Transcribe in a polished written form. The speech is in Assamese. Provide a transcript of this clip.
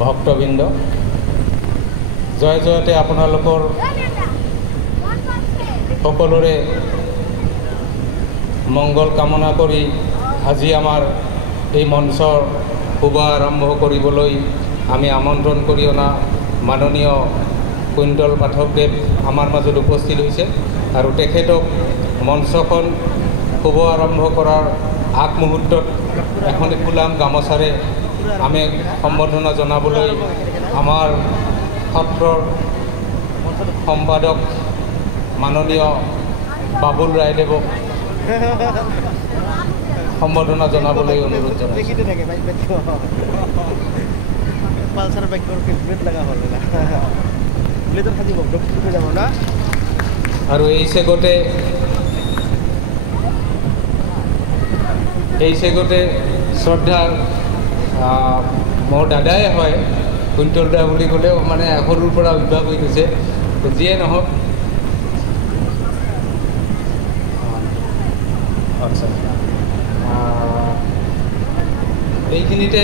ভক্তবৃন্দ, জয় জয়তে আপোনালোকৰ সকলোৰে মংগল কামনা কৰি আজি আমাৰ এই মঞ্চৰ শুভ আৰম্ভ কৰিবলৈ আমি আমন্ত্ৰণ কৰি অনা মাননীয় কুইণ্টল পাঠকদেৱ আমাৰ মাজত উপস্থিত হৈছে আৰু তেখেতক মঞ্চখন শুভ আৰম্ভ কৰাৰ আগমুহূৰ্তত এখন ফুলাম গামোচাৰে আমি সম্বৰ্ধনা জনাবলৈ আমাৰ সত্ৰৰ সম্পাদক মাননীয় বাবুল ৰায়দেৱক সম্বৰ্ধনা জনাবলৈ অনুৰোধ জনাইছোঁ। আৰু এই চেগতে শ্ৰদ্ধাৰ মোৰ দাদাই হয়, কুইণ্টল দা বুলি ক'লেও মানে সৰুৰ পৰা অভ্যাস হৈ গৈছে। যিয়ে নহওক, আচ্ছা, এইখিনিতে